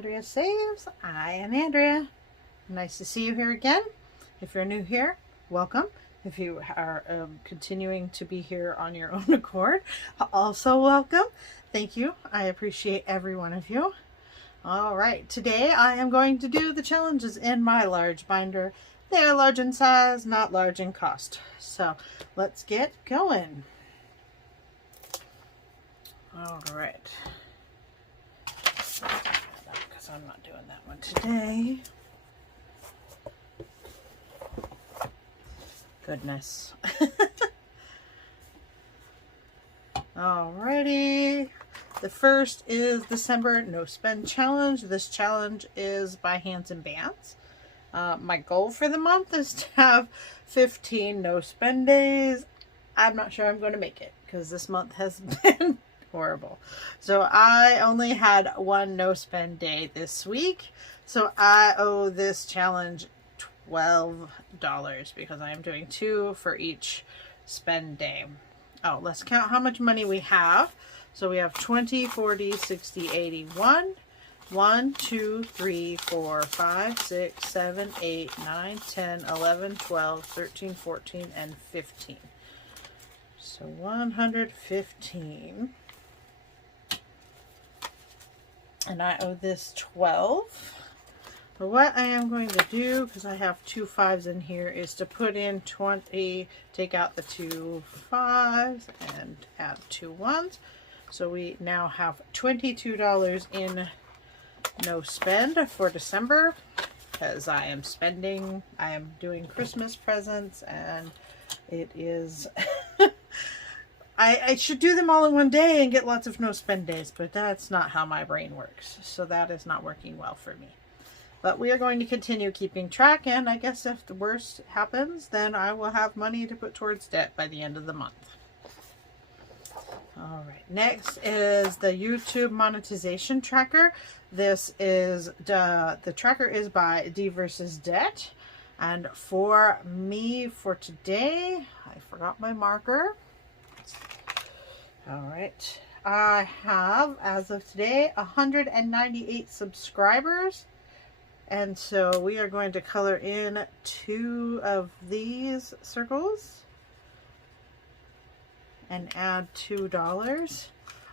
Andrea Saves. I am Andrea. Nice to see you here again. If you're new here, welcome. If you are continuing to be here on your own accord, also welcome. Thank you. I appreciate every one of you. All right, today I am going to do the challenges in my large binder. They are large in size, not large in cost. So let's get going. All right. Because I'm not doing that one today. Goodness. Alrighty. The first is December No Spend Challenge. This challenge is by Hands and Bands. My goal for the month is to have 15 no spend days. I'm not sure I'm going to make it because this month has been horrible. So I only had one no spend day this week. So I owe this challenge $12 because I am doing 2 for each spend day. Oh, let's count how much money we have. So we have 20, 40, 60, 81. 1, 2, 3, 4, 5, 6, 7, 8, 9, 10, 11, 12, 13, 14, and 15. So 115. And I owe this 12. So what I am going to do, because I have 2 5s in here, is to put in 20, take out the 2 5s, and add 2 1s. So we now have $22 in no spend for December, because I am doing Christmas presents, and it is... I should do them all in one day and get lots of no spend days, but that's not how my brain works. So that is not working well for me. But we are going to continue keeping track, and I guess if the worst happens, then I will have money to put towards debt by the end of the month. All right, next is the YouTube monetization tracker. This is the tracker is by D versus Debt. And for me, for today, I forgot my marker. All right, I have, as of today, 198 subscribers. And so we are going to color in 2 of these circles and add $2.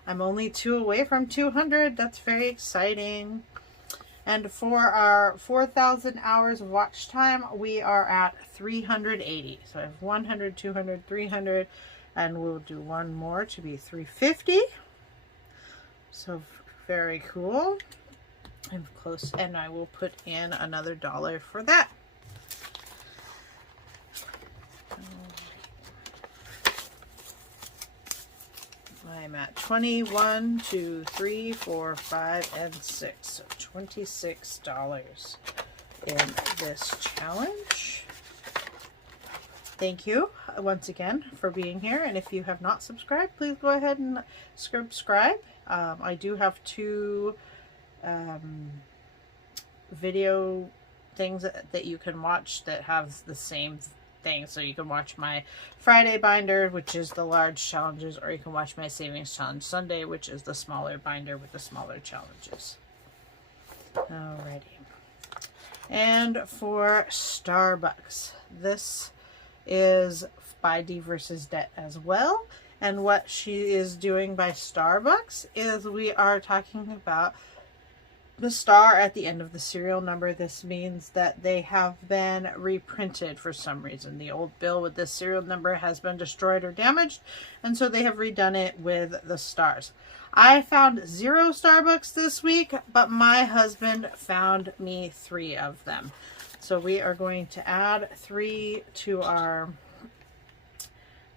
I'm only 2 away from 200. That's very exciting. And for our 4,000 hours of watch time, we are at 380. So I have 100, 200, 300, and we'll do one more to be 350. So very cool. I'm close, and I will put in another $1 for that. I'm at 21, 2, 3, 4, 5, and 6. So $26 in this challenge. Thank you once again for being here. And if you have not subscribed, please go ahead and subscribe. I do have 2 video things that you can watch that have the same thing. So you can watch my Friday binder, which is the large challenges, or you can watch my savings challenge Sunday, which is the smaller binder with the smaller challenges. Alrighty. And for Starbucks, this is by D versus Debt as well. And what she is doing by Starbucks is we are talking about the star at the end of the serial number. This means that they have been reprinted for some reason. The old bill with this serial number has been destroyed or damaged, and so they have redone it with the stars. I found 0 Starbucks this week, but my husband found me 3 of them. So we are going to add 3 to our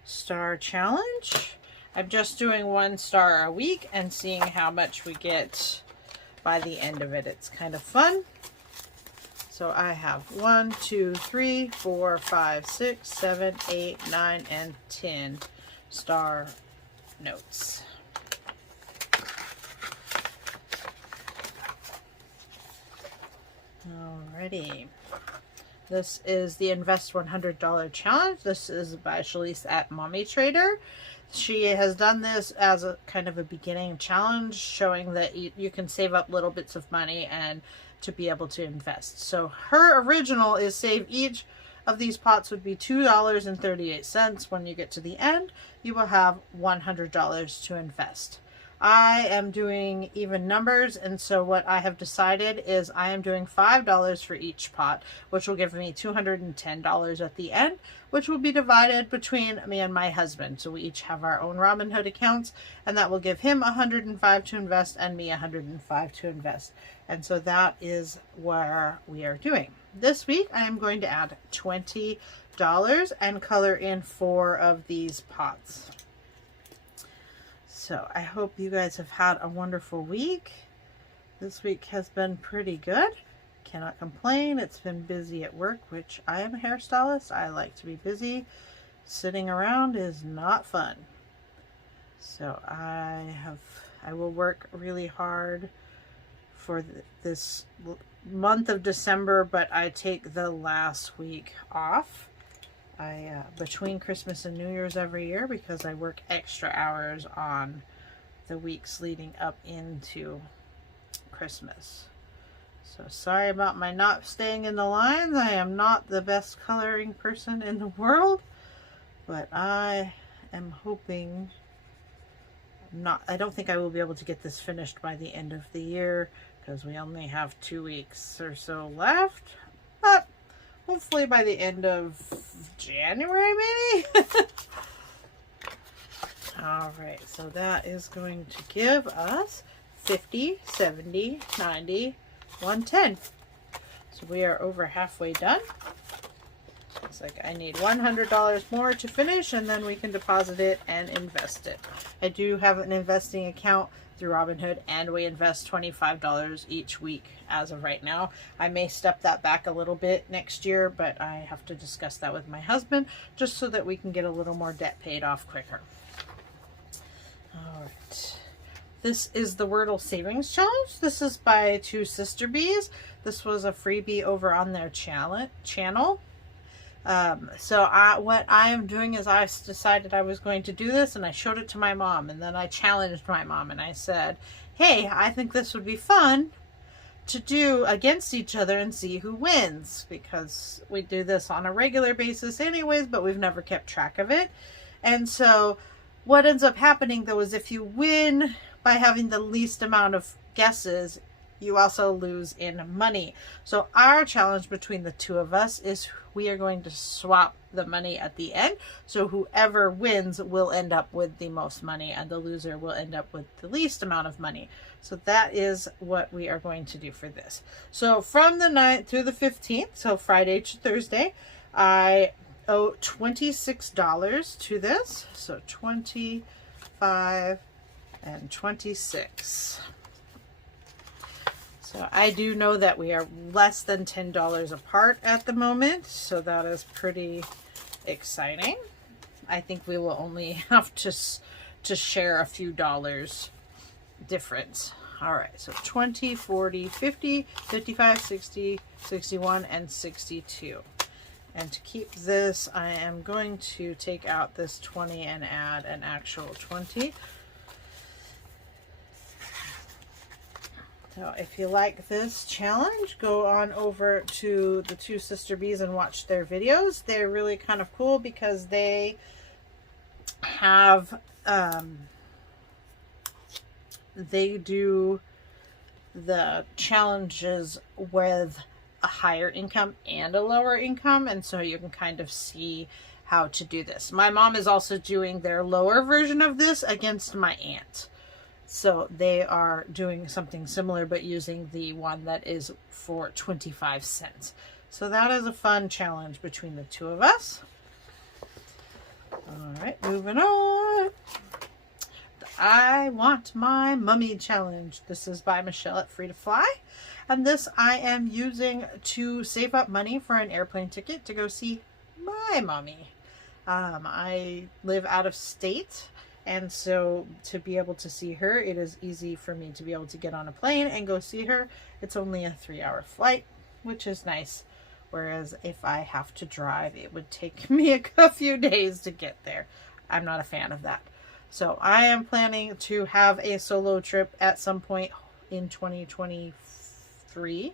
star challenge. I'm just doing 1 star a week and seeing how much we get by the end of it. It's kind of fun. So I have 1, 2, 3, 4, 5, 6, 7, 8, 9, and 10 star notes. Alrighty. This is the Invest $100 Challenge. This is by Shalise at Mommy Trader. She has done this as a kind of a beginning challenge, showing that you can save up little bits of money and to be able to invest. So her original is save each of these pots would be $2.38. When you get to the end, you will have $100 to invest. I am doing even numbers, and so what I have decided is I am doing $5 for each pot, which will give me $210 at the end, which will be divided between me and my husband. So we each have our own Robinhood accounts, and that will give him $105 to invest and me $105 to invest. And so that is where we are doing. This week I am going to add $20 and color in 4 of these pots. So I hope you guys have had a wonderful week. This week has been pretty good. Cannot complain. It's been busy at work, which I am a hairstylist. I like to be busy. Sitting around is not fun. So I will work really hard for this month of December, but I take the last week off. Between Christmas and New Year's every year, because I work extra hours on the weeks leading up into Christmas. So sorry about my not staying in the lines. I am not the best coloring person in the world, but I am hoping I don't think I will be able to get this finished by the end of the year, because we only have 2 weeks or so left, but hopefully by the end of January, maybe? All right, so that is going to give us 50, 70, 90, 110. So we are over halfway done. It's like I need $100 more to finish, and then we can deposit it and invest it. I do have an investing account through Robinhood, and we invest $25 each week as of right now. I may step that back a little bit next year, but I have to discuss that with my husband just so that we can get a little more debt paid off quicker. All right. This is the Wordal Savings Challenge. This is by Two Sister Bees. This was a freebie over on their channel. What I am doing is I decided I was going to do this, and I showed it to my mom, and then I challenged my mom, and I said, hey, I think this would be fun to do against each other and see who wins, because we do this on a regular basis anyways, but we've never kept track of it. And so what ends up happening though is if you win by having the least amount of guesses, you also lose in money. So our challenge between the two of us is we are going to swap the money at the end. So whoever wins will end up with the most money, and the loser will end up with the least amount of money. So that is what we are going to do for this. So from the 9th through the 15th, so Friday to Thursday, I owe $26 to this. So 25 and 26. So I do know that we are less than $10 apart at the moment, so that is pretty exciting. I think we will only have to share a few dollars difference. All right, so 20, 40, 50, 55, 60, 61, and 62. And to keep this, I am going to take out this 20 and add an actual 20. So if you like this challenge, go on over to the Two Sister Bees and watch their videos. They're really kind of cool because they have, they do the challenges with a higher income and a lower income, and so you can kind of see how to do this. My mom is also doing their lower version of this against my aunt. So they are doing something similar, but using the one that is for 25 cents. So that is a fun challenge between the two of us. All right, moving on. The I Want My Mummy Challenge. This is by Michelle at Free to Fly. And this I am using to save up money for an airplane ticket to go see my mommy. I live out of state. And so to be able to see her, it is easy for me to be able to get on a plane and go see her. It's only a 3-hour flight, which is nice. Whereas if I have to drive, it would take me a few days to get there. I'm not a fan of that. So I am planning to have a solo trip at some point in 2023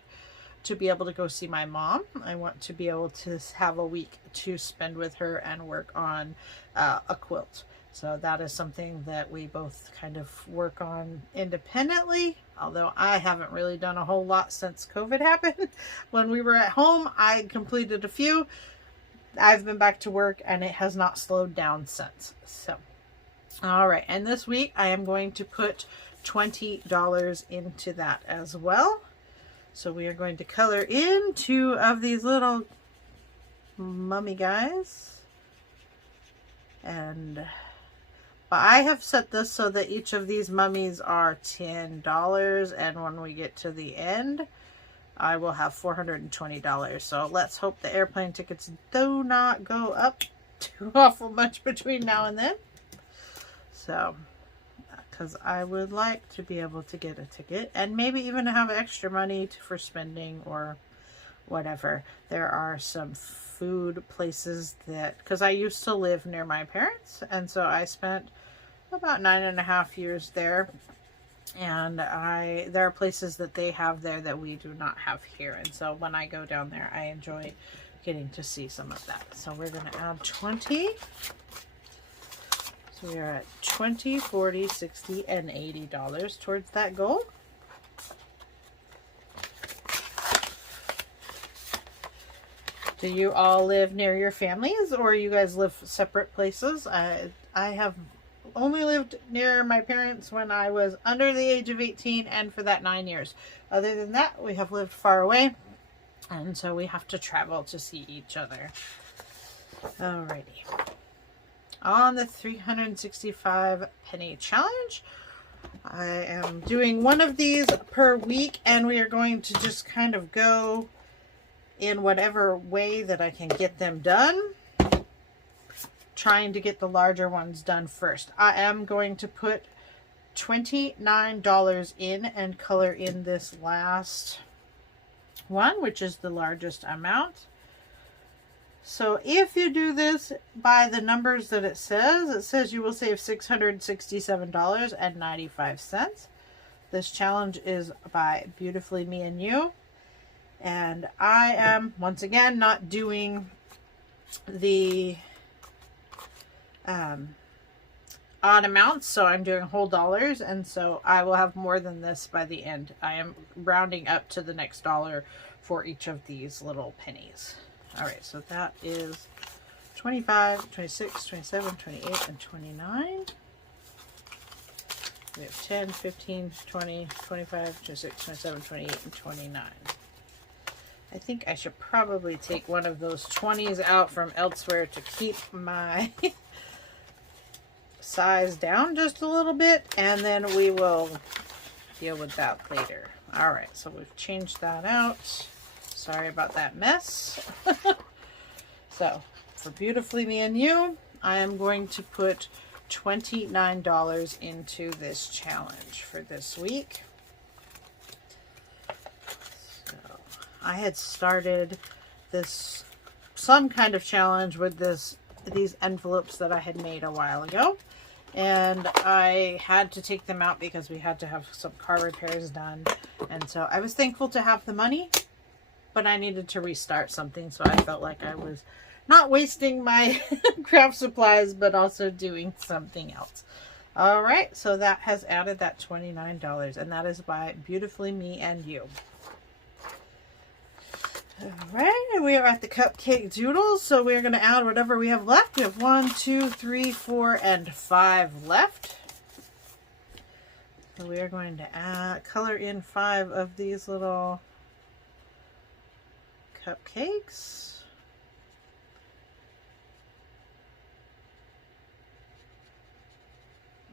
to be able to go see my mom. I want to be able to have a week to spend with her and work on a quilt. So that is something that we both kind of work on independently, although I haven't really done a whole lot since COVID happened. When we were at home, I completed a few. I've been back to work and it has not slowed down since. So, all right. And this week I am going to put $20 into that as well. So we are going to color in 2 of these little mummy guys. And I have set this so that each of these mummies are $10. And when we get to the end, I will have $420. So let's hope the airplane tickets do not go up too awful much between now and then. So, because I would like to be able to get a ticket and maybe even have extra money for spending or whatever. There are some food places that, because I used to live near my parents, and so I spent about 9.5 years there. And there are places that they have there that we do not have here. And so when I go down there, I enjoy getting to see some of that. So we're going to add 20. So we are at $20, $40, $60, and $80 towards that goal. Do you all live near your families, or you guys live separate places? I have only lived near my parents when I was under the age of 18, and for that 9 years. Other than that, we have lived far away, and so we have to travel to see each other. Alrighty. On the 365 penny challenge, I am doing one of these per week, and we are going to just kind of go in whatever way that I can get them done, trying to get the larger ones done first. I am going to put $29 in and color in this last one, which is the largest amount. So if you do this by the numbers that it says you will save $667.95. This challenge is by Beautifully Me and You. And I am, once again, not doing the odd amounts, so I'm doing whole dollars, and so I will have more than this by the end. I am rounding up to the next dollar for each of these little pennies. Alright, so that is 25, 26, 27, 28, and 29. We have 10, 15, 20, 25, 26, 27, 28, and 29. I think I should probably take one of those 20s out from elsewhere to keep my size down just a little bit, and then we will deal with that later. Alright, so we've changed that out. Sorry about that mess. So, for Beautifully Me and You, I am going to put $29 into this challenge for this week. I had started some kind of challenge with these envelopes that I had made a while ago, and I had to take them out because we had to have some car repairs done, and so I was thankful to have the money, but I needed to restart something, so I felt like I was not wasting my craft supplies, but also doing something else. Alright, so that has added that $29, and that is by Beautifully Me and You. Alright, and we are at the Cupcake Doodles, so we're going to add whatever we have left. We have 1, 2, 3, 4, and 5 left. So we are going to color in 5 of these little cupcakes.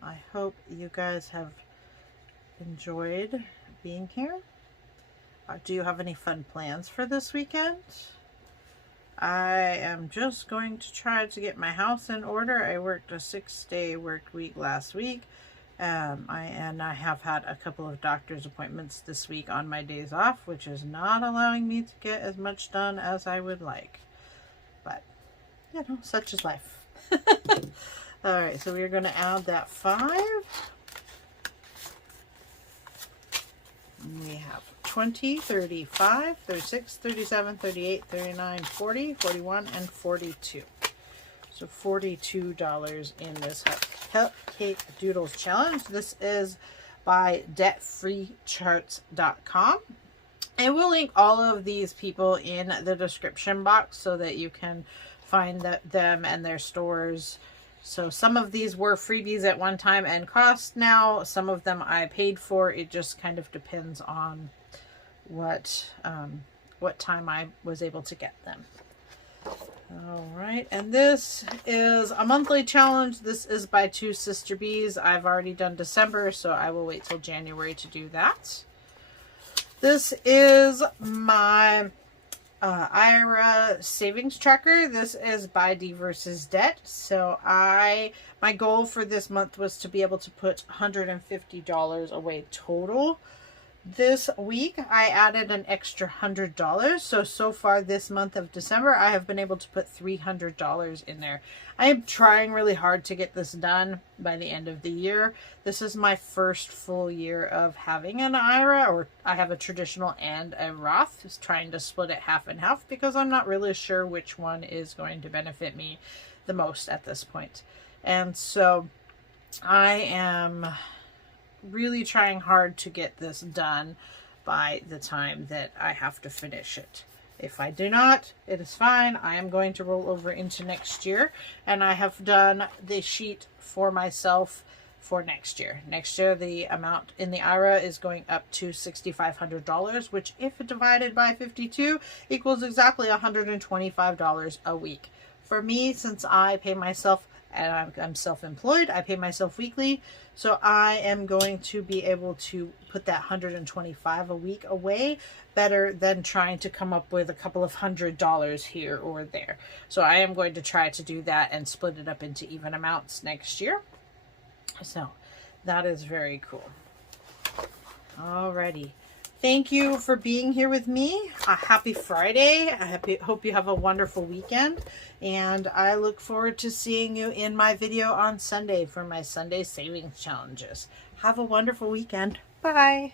I hope you guys have enjoyed being here. Do you have any fun plans for this weekend? I am just going to try to get my house in order. I worked a 6-day work week last week. I have had a couple of doctor's appointments this week on my days off, which is not allowing me to get as much done as I would like. But, you know, such is life. All right, so we're going to add that 5. And we have 20, 35, 36, 37, 38, 39, 40, 41, and 42. So $42 in this Cupcake Doodles challenge. This is by debtfreecharts.com. And we'll link all of these people in the description box so that you can find them and their stores. So some of these were freebies at one time and cost now. Some of them I paid for. It just kind of depends on what time I was able to get them. All right, and this is a monthly challenge. This is by Two Sister Bees. I've already done December, so I will wait till January to do that. This is my IRA savings tracker. This is by D versus Debt. So my goal for this month was to be able to put $150 away total. This week I added an extra $100. So far this month of December, I have been able to put $300 in there. I am trying really hard to get this done by the end of the year. This is my first full year of having an IRA, or I have a traditional and a Roth. Just trying to split it half and half because I'm not really sure which one is going to benefit me the most at this point. And so I am really trying hard to get this done by the time that I have to finish it. If I do not, it is fine. I am going to roll over into next year, and I have done the sheet for myself for next year. Next year, the amount in the IRA is going up to $6,500, which if divided by 52 equals exactly $125 a week. For me, since I pay myself, and I'm self-employed, I pay myself weekly, so I am going to be able to put that $125 a week away better than trying to come up with a couple of $100 here or there. So I am going to try to do that and split it up into even amounts next year. So that is very cool. Alrighty. Thank you for being here with me. Happy Friday. I hope you have a wonderful weekend. And I look forward to seeing you in my video on Sunday for my Sunday savings challenges. Have a wonderful weekend. Bye.